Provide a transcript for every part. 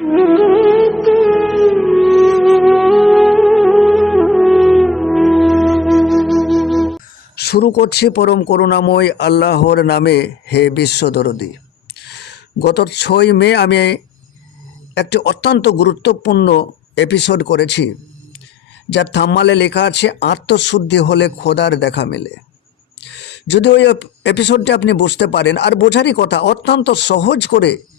শুরু করছি পরম করুণাময় আল্লাহর নামে হে বিশ্বদরদি গত ছয় মে আমি একটি অত্যন্ত গুরুত্বপূর্ণ এপিসোড করেছি, যার থাম্মালে লেখা আছে, আত্মশুদ্ধি হলে খোদার দেখা মেলে। যদি ওই এপ- এপিসোডটি আপনি বুঝতে পারেন, আর বোঝারই কথা, অত্যন্ত সহজ করে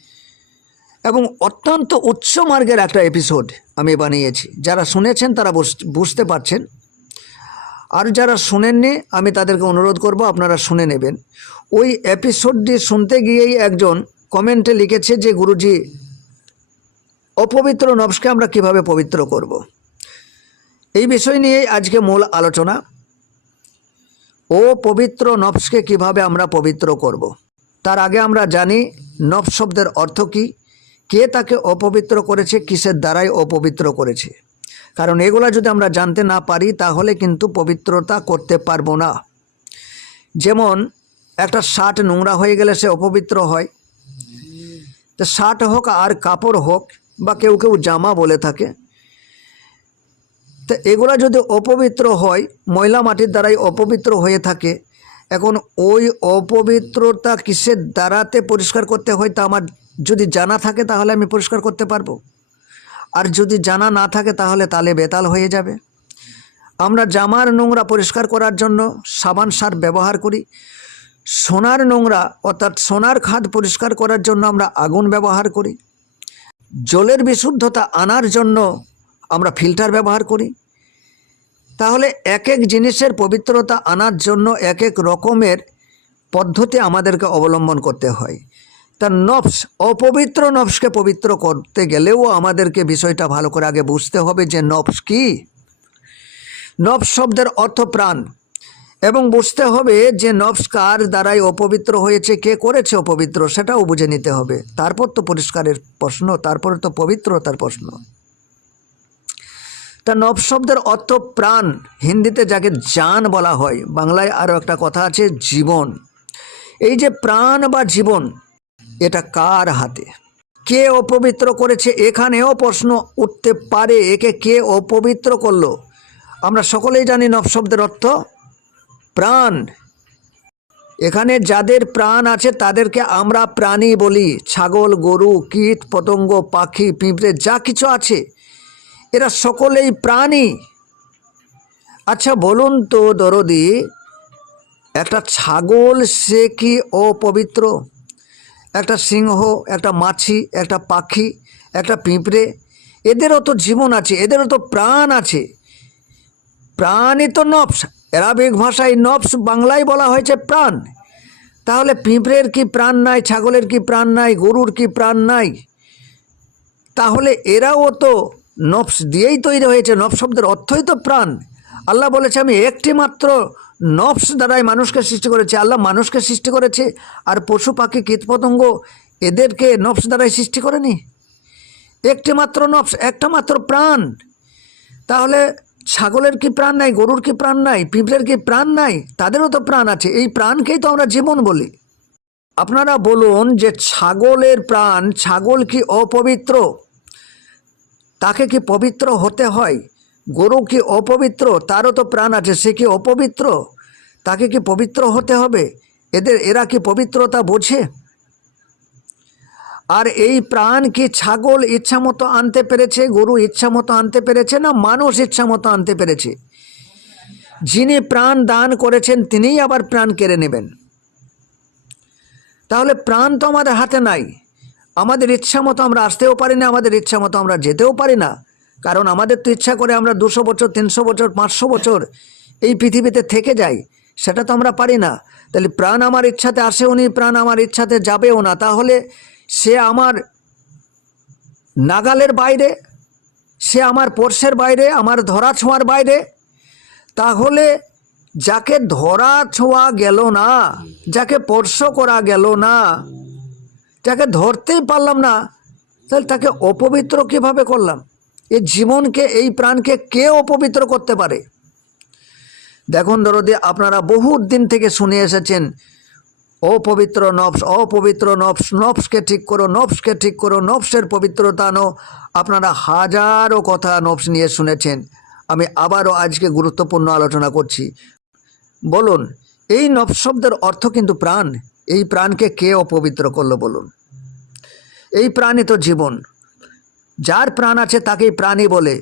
এবং অত্যন্ত উচ্চ মার্গের একটা এপিসোড আমি বানিয়েছি। যারা শুনেছেন তারা বুঝ- বুঝতে পারছেন। আর যারা শোনেননি, আমি তাদেরকে অনুরোধ করব আপনারা শুনে নেবেন। ওই এপিসোডটি শুনতে গিয়েই একজন কমেন্টে লিখেছে যে, গুরুজি, অপবিত্র নবসকে আমরা কীভাবে পবিত্র করব। এই বিষয় নিয়েই আজকে মূল আলোচনা। ও পবিত্র নবসকে কীভাবে আমরা পবিত্র করব। তার আগে আমরা জানি নব শব্দের অর্থ কী? কে তাকে অপবিত্র করেছে, কিসের দ্বারাই অপবিত্র করেছে? কারণ এগুলা যদি আমরা জানতে না পারি, তাহলে কিন্তু পবিত্রতা করতে পারব না। যেমন, একটা শার্ট নোংরা হয়ে গেলে সে অপবিত্র হয়। তো শার্ট হোক আর কাপড় হোক, বা কেউ কেউ জামা বলে থাকে। তো এগুলা যদি অপবিত্র হয়, ময়লা মাটির দ্বারাই অপবিত্র হয়ে থাকে, এখন ওই অপবিত্রতা কিসের দ্বারাতে পরিষ্কার করতে হয়, তা আমার যদি জানা থাকে তাহলে আমি পরিষ্কার করতে পারব। আর যদি জানা না থাকে তাহলে তালে বেতাল হয়ে যাবে। আমরা জামার নোংরা পরিষ্কার করার জন্য সাবান সার ব্যবহার করি। সোনার নোংরা অর্থাৎ সোনার খাদ পরিষ্কার করার জন্য আমরা আগুন ব্যবহার করি। জলের বিশুদ্ধতা আনার জন্য আমরা ফিল্টার ব্যবহার করি। তাহলে এক এক জিনিসের পবিত্রতা আনার জন্য এক এক রকমের পদ্ধতি আমাদেরকে অবলম্বন করতে হয়। তা নফস, অপবিত্র নফসকে পবিত্র করতে গেলেও আমাদেরকে বিষয়টা ভালো করে আগে বুঝতে হবে যে নফস কি। নফস শব্দের অর্থ প্রাণ। এবং বুঝতে হবে যে নফস কার দ্বারাই অপবিত্র হয়েছে, কে করেছে অপবিত্র, সেটাও বুঝে নিতে হবে। তারপর তো পরিষ্কারের প্রশ্ন, তারপরে তো পবিত্রতার প্রশ্ন। তা নব শব্দের অর্থ প্রাণ, হিন্দিতে যাকে জান বলা হয়। বাংলায় আরও একটা কথা আছে, জীবন। এই যে প্রাণ বা জীবন এটা কার হাতে? কে অপবিত্র করেছে? এখানেও প্রশ্ন উঠতে পারে। একে কে অপবিত্র করল? আমরা সকলেই জানি নব শব্দের অর্থ প্রাণ। এখানে যাদের প্রাণ আছে, তাদেরকে আমরা প্রাণী বলি। ছাগল, গরু, কীট, পতঙ্গ, পাখি, পিঁপড়ে, যা কিছু আছে, এরা সকলেই প্রাণী। আচ্ছা বলুন তো দরদি, একটা ছাগল সে কি অপবিত্র? একটা সিংহ, একটা মাছি, একটা পাখি, একটা পিঁপড়ে, এদেরও তো জীবন আছে, এদেরও তো প্রাণ আছে। প্রাণই তো নফস অ্যারাবিক ভাষায় নফস বাংলায় বলা হয়েছে প্রাণ। তাহলে পিঁপড়ের কি প্রাণ নাই, ছাগলের কি প্রাণ নাই, গরুর কি প্রাণ নাই? তাহলে এরাও তো নফস দিয়েই তৈরি হয়েছে, নফস শব্দের অর্থই তো প্রাণ। আল্লাহ বলেছে, আমি একটি মাত্র নফস দ্বারাই মানুষকে সৃষ্টি করেছে, আল্লাহ মানুষকে সৃষ্টি করেছে, আর পশু পাখি, কীটপতঙ্গ এদেরকে নফস দ্বারাই সৃষ্টি করেনি? একটি মাত্র নফস, একটা মাত্র প্রাণ। তাহলে ছাগলের কি প্রাণ নাই, গরুর কি প্রাণ নাই, পিঁপড়ের কি প্রাণ নাই? তাদেরও তো প্রাণ আছে, এই প্রাণকেই তো আমরা জীবন বলি। আপনারা বলুন যে ছাগলের প্রাণ, ছাগল কি অপবিত্র? তাকে কি পবিত্র হতে হয়? গরু কি অপবিত্র? তারও তো প্রাণ আছে, সে কি অপবিত্র? তাকে কি পবিত্র হতে হবে? এদের, এরা কি পবিত্রতা বোঝে? আর এই প্রাণ কি ছাগল ইচ্ছা মতো আনতে পেরেছে, গরু ইচ্ছা মতো আনতে পেরেছে, না মানুষ ইচ্ছা মতো আনতে পেরেছে? যিনি প্রাণ দান করেছেন, তিনিই আবার প্রাণ কেড়ে নেবেন। তাহলে প্রাণ তো আমাদের হাতে নাই। আমাদের ইচ্ছা মতো আমরা আসতেও পারি না, আমাদের ইচ্ছা মতো আমরা যেতেও পারি না। কারণ আমাদের তো ইচ্ছা করে আমরা দুশো বছর, তিনশো বছর, পাঁচশো বছর এই পৃথিবীতে থেকে যাই, সেটা তো আমরা পারি না। তাহলে প্রাণ আমার ইচ্ছাতে আসেও নি প্রাণ আমার ইচ্ছাতে যাবেও না। তাহলে সে আমার নাগালের বাইরে, সে আমার পর্শের বাইরে, আমার ধরা ছোঁয়ার বাইরে, তাহলে যাকে ধরা ছোঁয়া গেল না, যাকে স্পর্শ করা গেল না, যাকে ধরতেই পারলাম না, তাহলে তাকে অপবিত্র কীভাবে করলাম? এই জীবনকে, এই প্রাণকে কে অপবিত্র করতে পারে? দেখুন দরদি, আপনারা বহু দিন থেকে শুনে এসেছেন, অপবিত্র নফস অপবিত্র নফস নফসকে ঠিক করো নফসকে ঠিক করো নফসের পবিত্রতা নো আপনারা হাজারো কথা নফস নিয়ে শুনেছেন। আমি আবারও আজকে গুরুত্বপূর্ণ আলোচনা করছি। বলুন, এই নফস শব্দের অর্থ কিন্তু প্রাণ। এই প্রাণকে কে অপবিত্র করল বলুন? এই প্রাণই তো জীবন। যার প্রাণ আছে তাকেই প্রাণী বলে।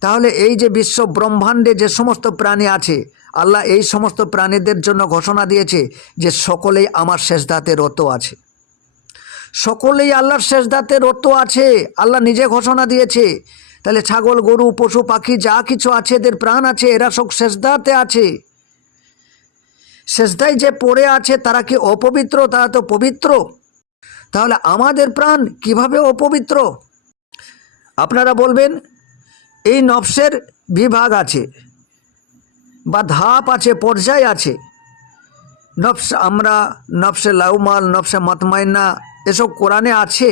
তাহলে এই যে বিশ্ব ব্রহ্মাণ্ডে যে সমস্ত প্রাণী আছে, আল্লাহ এই সমস্ত প্রাণীদের জন্য ঘোষণা দিয়েছে যে সকলেই আমার শেষদাতে রত আছে। সকলেই আল্লাহর শেষদাতে রত আছে, আল্লাহ নিজে ঘোষণা দিয়েছে। তাহলে ছাগল, গরু, পশু, পাখি, যা কিছু আছে, এদের প্রাণ আছে, এরা সব শেষদাতে আছে। শেষদায় যে পড়ে আছে, তারা কি অপবিত্র? তারা তো পবিত্র। তাহলে আমাদের প্রাণ কীভাবে অপবিত্র? আপনারা বলবেন, এই নফসের বিভাগ আছে বা ধাপ আছে, পর্যায় আছে। নফস আমরা নফসে লাউমাল নফসে মতমাইনা এসব কোরআনে আছে।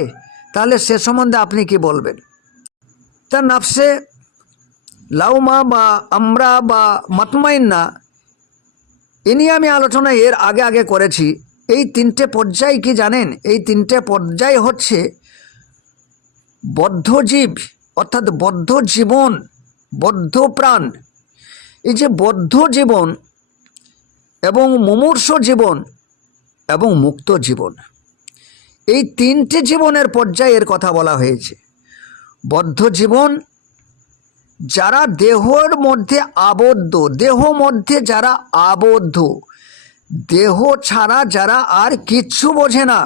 তাহলে সে সম্বন্ধে আপনি কি বলবেন? তা নফসে লাউমা বা আমরা বা মতমাইন্না এ নিয়ে আমি আলোচনা এর আগে আগে করেছি। এই তিনটে পর্যায় কি জানেন? এই তিনটে পর্যায় হচ্ছে বদ্ধজীব অর্থাৎ বদ্ধ জীবন, বদ্ধ প্রাণ। এই যে বদ্ধ জীবন এবং মুমূর্ষ জীবন এবং মুক্ত জীবন। এই তিনটে জীবনের পর্যায়ের কথা বলা হয়েছে। বদ্ধ জীবন যারা দেহর মধ্যে আবদ্ধ, দেহ মধ্যে যারা আবদ্ধ, দেহ ছাড়া যারা আর কিচ্ছু বোঝে না,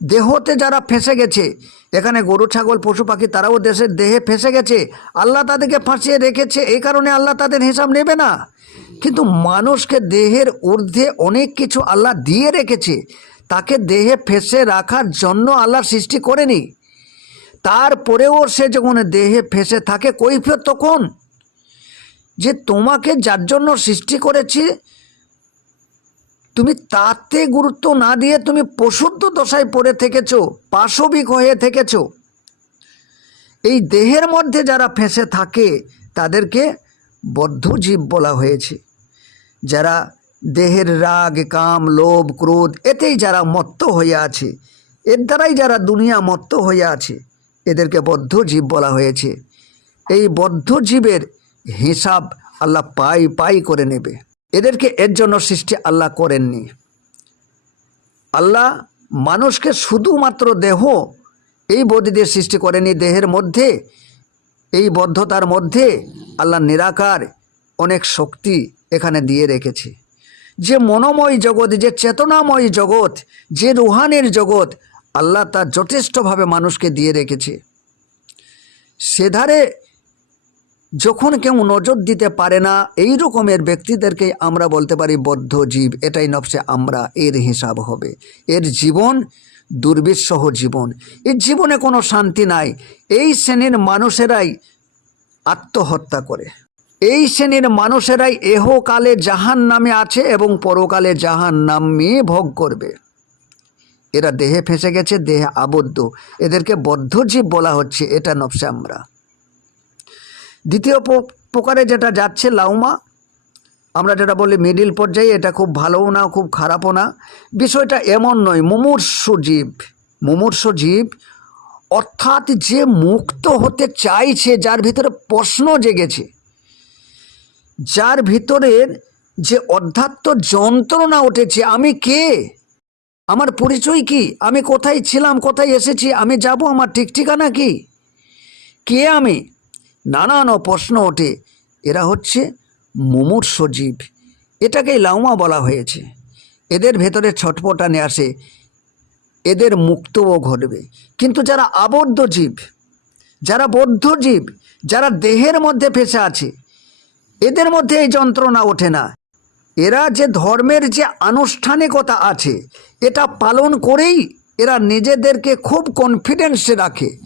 দেহতে যারা ফেঁসে গেছে এখানে গরু, ছাগল, পশু, পাখি, তারাও দেশের দেহে ফেঁসে গেছে। আল্লাহ তাদেরকে ফাঁসিয়ে রেখেছে এই কারণে আল্লাহ তাদের হিসাব নেবে না। কিন্তু মানুষকে দেহের ঊর্ধ্বে অনেক কিছু আল্লাহ দিয়ে রেখেছে, তাকে দেহে ফেঁসে রাখার জন্য আল্লাহ সৃষ্টি করেনি। তারপরেও সে যখন দেহে ফেঁসে থাকে, কৈফিয়ত তখন? যে তোমাকে যার জন্য সৃষ্টি করেছি তুমি তাতে গুরুত্ব না দিয়ে তুমি পশুদ্ধ দশায় পড়ে থেকেছ, পাশবিক হয়ে থেকেছ। এই দেহের মধ্যে যারা ফেঁসে থাকে, তাদেরকে বদ্ধ জীব বলা হয়েছে। যারা দেহের রাগ, কাম, লোভ, ক্রোধ, এতেই যারা মত্ত হয়ে আছে, এর দ্বারাই যারা দুনিয়া মত্ত হয়ে আছে, এদেরকে বদ্ধ জীব বলা হয়েছে। এই বদ্ধ জীবের হিসাব আল্লাহ পাই পাই করে নেবে। এদেরকে এর জন্য সৃষ্টি আল্লাহ করেননি। আল্লাহ মানুষকে শুধুমাত্র দেহ এই বদি দিয়ে সৃষ্টি করেনি দেহের মধ্যে, এই বদ্ধতার মধ্যে আল্লাহ নিরাকার অনেক শক্তি এখানে দিয়ে রেখেছে। যে মনোময় জগৎ, যে চেতনাময় জগৎ, যে রুহানের জগৎ আল্লাহ তা যথেষ্টভাবে মানুষকে দিয়ে রেখেছে। সেধারে যখন কেউ নজর দিতে পারে না, এই রকমের ব্যক্তিদেরকে আমরা বলতে পারি বদ্ধ জীব। এটাই নবসে আমরা, এর হিসাব হবে। এর জীবন দুর্বিষহ জীবন। এর জীবনে কোনো শান্তি নাই। এই শ্রেণির মানুষেরাই আত্মহত্যা করে। এই শ্রেণির মানুষেরাই এহকালে জাহান নামে আছে এবং পরকালে জাহান নামে ভোগ করবে। এরা দেহে ফেঁসে গেছে, দেহে আবদ্ধ। এদেরকে বদ্ধজীব বলা হচ্ছে, এটা নবসে আমরা। দ্বিতীয় প্রকারে যেটা যাচ্ছে লাউমা, আমরা যেটা বলি মিডিল পর্যায়ে, এটা খুব ভালোও না, খুব খারাপও না। বিষয়টা এমন নয়, মুমূর্ষ জীব মুমূর্ষ জীব অর্থাৎ যে মুক্ত হতে চাইছে, যার ভিতরে প্রশ্ন জেগেছে, যার ভিতরের যে অধ্যাত্ম যন্ত্রণা উঠেছে, আমি কে? আমার পরিচয় কি? আমি কোথায় ছিলাম? কোথায় এসেছি? আমি যাব আমার ঠিক ঠিকানা কি? কে আমি? নানান প্রশ্ন ওঠে। এরা হচ্ছে মুমূর্ষ জীব। এটাকেই লাউমা বলা হয়েছে। এদের ভেতরে ছটপটানে আসে। এদের মুক্তও ঘটবে। কিন্তু যারা আবদ্ধ জীব, যারা বদ্ধ জীব, যারা দেহের মধ্যে ফেসে আছে, এদের মধ্যে এই যন্ত্রণা ওঠে না। এরা যে ধর্মের যে আনুষ্ঠানিকতা আছে, এটা পালন করেই এরা নিজেদেরকে খুব কনফিডেন্সে রাখে।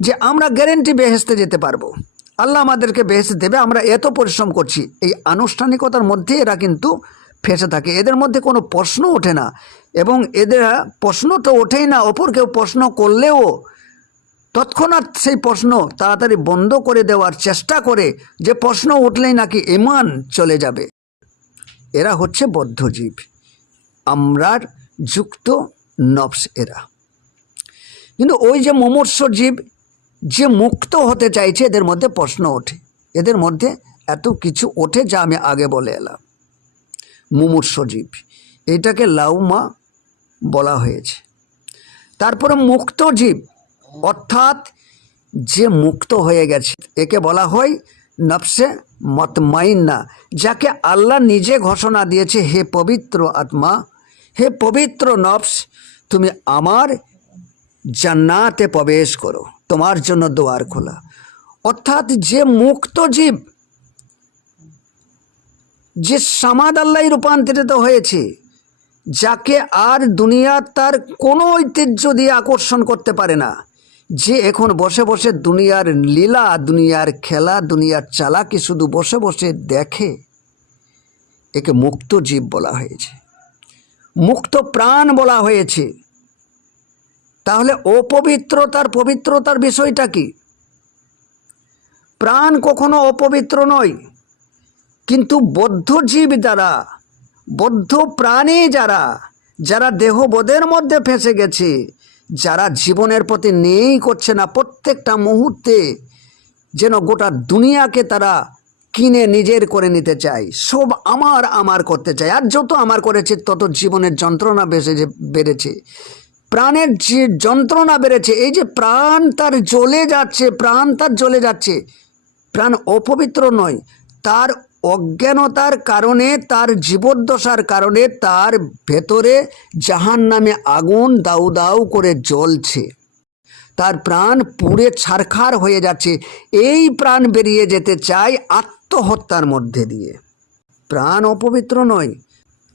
যে আমরা গ্যারেন্টি বেহেস্তে যেতে পারব। আল্লাহ আমাদেরকে বেহেস্তে দেবে, আমরা এত পরিশ্রম করছি। এই আনুষ্ঠানিকতার মধ্যে এরা কিন্তু ফেসে থাকে। এদের মধ্যে কোনো প্রশ্ন ওঠে না। এবং এদের প্রশ্ন তো ওঠেই না, অপর কেউ প্রশ্ন করলেও তৎক্ষণাৎ সেই প্রশ্ন তাড়াতাড়ি বন্ধ করে দেওয়ার চেষ্টা করে যে প্রশ্ন উঠলেই নাকি ইমান চলে যাবে। এরা হচ্ছে বদ্ধজীব আমরার যুক্ত নফস এরা। কিন্তু ওই যে মুমূর্ষ জীব যে মুক্ত হতে চাইছে, এদের মধ্যে প্রশ্ন ওঠে। এদের মধ্যে এত কিছু ওঠে যা আমি আগে বলে এলাম। মুমূর্ষ জীব, এটাকে লাউমা বলা হয়েছে। তারপরে মুক্ত জীব, অর্থাৎ যে মুক্ত হয়ে গেছে, একে বলা হয় নফসে মতমাইন্না, যাকে আল্লাহ নিজে ঘোষণা দিয়েছে, হে পবিত্র আত্মা, হে পবিত্র নফস, তুমি আমার জান্নাতে প্রবেশ করো। তোমার জন্য দোয়ার খোলা। অর্থাৎ যে মুক্ত জীব, যে সামাদ আল্লাহ রূপান্তরিত হয়েছে, যাকে আর দুনিয়া তার কোনো ঐতিহ্য দিয়ে আকর্ষণ করতে পারে না, যে এখন বসে বসে দুনিয়ার লীলা, দুনিয়ার খেলা, দুনিয়ার চালাকি শুধু বসে বসে দেখে, একে মুক্ত জীব বলা হয়েছে। মুক্ত প্রাণ বলা হয়েছে। তাহলে অপবিত্রতার পবিত্রতার বিষয়টা কি? প্রাণ কখনো অপবিত্র নয়, কিন্তু বদ্ধ জীব যারা বদ্ধ প্রাণী যারা যারা দেহবোধের মধ্যে ফেঁসে গেছে, যারা জীবনের প্রতি নেই করছে না, প্রত্যেকটা মুহূর্তে যেন গোটা দুনিয়াকে তারা কিনে নিজের করে নিতে চায়। সব আমার আমার করতে চায়। আর যত আমার করেছে, তত জীবনের যন্ত্রণা বেড়ে বেড়েছে। প্রাণের যে যন্ত্রণা বেড়েছে, এই যে প্রাণ তার জ্বলে যাচ্ছে, প্রাণ তার জ্বলে যাচ্ছে, প্রাণ অপবিত্র নয়, তার অজ্ঞানতার কারণে, তার জীবদ্দশার কারণে, তার ভেতরে জাহান নামে আগুন দাউ দাউ করে জ্বলছে। তার প্রাণ পুড়ে ছারখার হয়ে যাচ্ছে। এই প্রাণ বেরিয়ে যেতে চায় আত্মহত্যার মধ্যে দিয়ে। প্রাণ অপবিত্র নয়,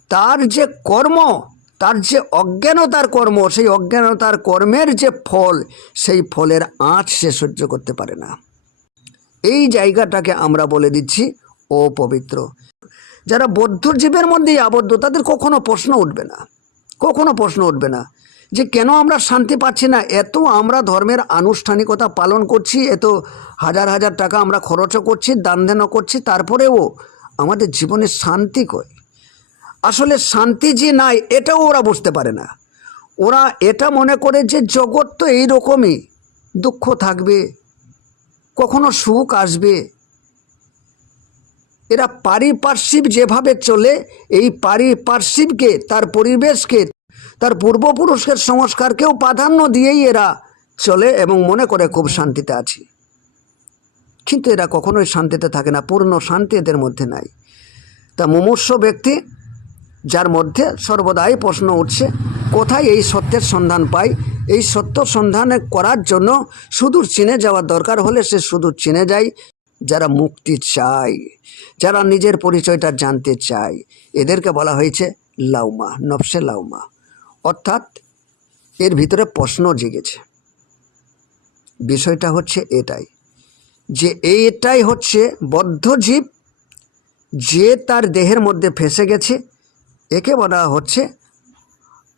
তার যে কর্ম তার যে অজ্ঞানতার কর্ম, সেই অজ্ঞানতার কর্মের যে ফল, সেই ফলের আঁচ সে সহ্য করতে পারে না। এই জায়গাটাকে আমরা বলে দিচ্ছি অপবিত্র। যারা বৌদ্ধ জীবের মধ্যেই আবদ্ধ, তাদের কখনো প্রশ্ন উঠবে না। কখনো প্রশ্ন উঠবে না যে কেন আমরা শান্তি পাচ্ছি না? এত আমরা ধর্মের আনুষ্ঠানিকতা পালন করছি, এত হাজার হাজার টাকা আমরা খরচও করছি দান করছি, তারপরেও আমাদের জীবনে শান্তি কই? আসলে শান্তি যে নাই, এটাও ওরা বুঝতে পারে না। ওরা এটা মনে করে যে জগৎ তো এইরকমই, দুঃখ থাকবে, কখনো সুখ আসবে। এরা পারিপার্শ্বিক যেভাবে চলে, এই পারিপার্শ্বিককে, তার পরিবেশকে, তার পূর্বপুরুষের সংস্কারকেও প্রাধান্য দিয়েই এরা চলে এবং মনে করে খুব শান্তিতে আছি। কিন্তু এরা কখনোই শান্তিতে থাকে না, পূর্ণ শান্তি এদের মধ্যে নাই। তা মুমূর্ষ ব্যক্তি যার মধ্যে সর্বদাই প্রশ্ন উঠছে, কোথায় এই সত্যের সন্ধান পাই? এই সত্য সন্ধান করার জন্য সুদূর চিনে যাওয়ার দরকার হলে সে সুদূর চিনে যায়, যারা মুক্তি চায়, যারা নিজের পরিচয়টা জানতে চায়। এদেরকে বলা হয়েছে লাউমা, নফসে লাউমা। অর্থাৎ এর ভিতরে প্রশ্ন জেগেছে। বিষয়টা হচ্ছে এটাই, যে এইটাই হচ্ছে বদ্ধ জীব, যে তার দেহের মধ্যে ফেসে গেছে একে বলা হচ্ছে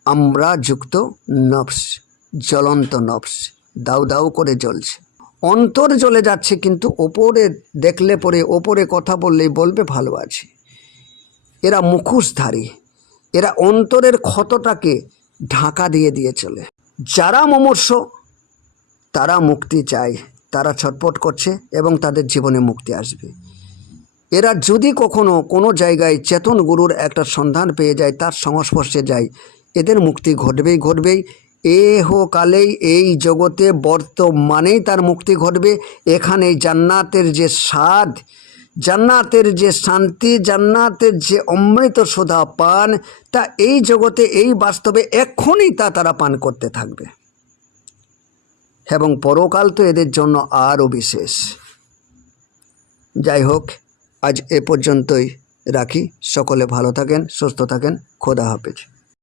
আমরা যুক্ত নফস, জ্বলন্ত নফস। দাউ দাউ করে জ্বলছে। অন্তর জ্বলে যাচ্ছে কিন্তু ওপরে দেখলে পরে, ওপরে কথা বললেই বলবে, ভালো আছে। এরা মুখোশধারী। এরা অন্তরের ক্ষতটাকে ঢাকা দিয়ে দিয়ে চলে। যারা মুমূর্ষ, তারা মুক্তি চায়। তারা ছটপট করছে এবং তাদের জীবনে মুক্তি আসবে। এরা যদি কখনো কোনো জায়গায় চেতন গুরুর একটা সন্ধান পেয়ে যায়, তার সংস্পর্শে যায়। এদের মুক্তি ঘটবেই ঘটবেই। এহ কালেই এই জগতে বর্তমানেই তার মুক্তি ঘটবে। এখানে জান্নাতের যে স্বাদ, জান্নাতের যে শান্তি, জান্নাতের যে অমৃত সোধা পান, তা এই জগতে এই বাস্তবে এক্ষুনি তা তারা পান করতে থাকবে। এবং পরকাল তো এদের জন্য আরও বিশেষ। যাই হোক আজ এ পর্যন্তই রাখি। সকলে ভালো থাকেন সুস্থ থাকেন। খোদা হাফেজ।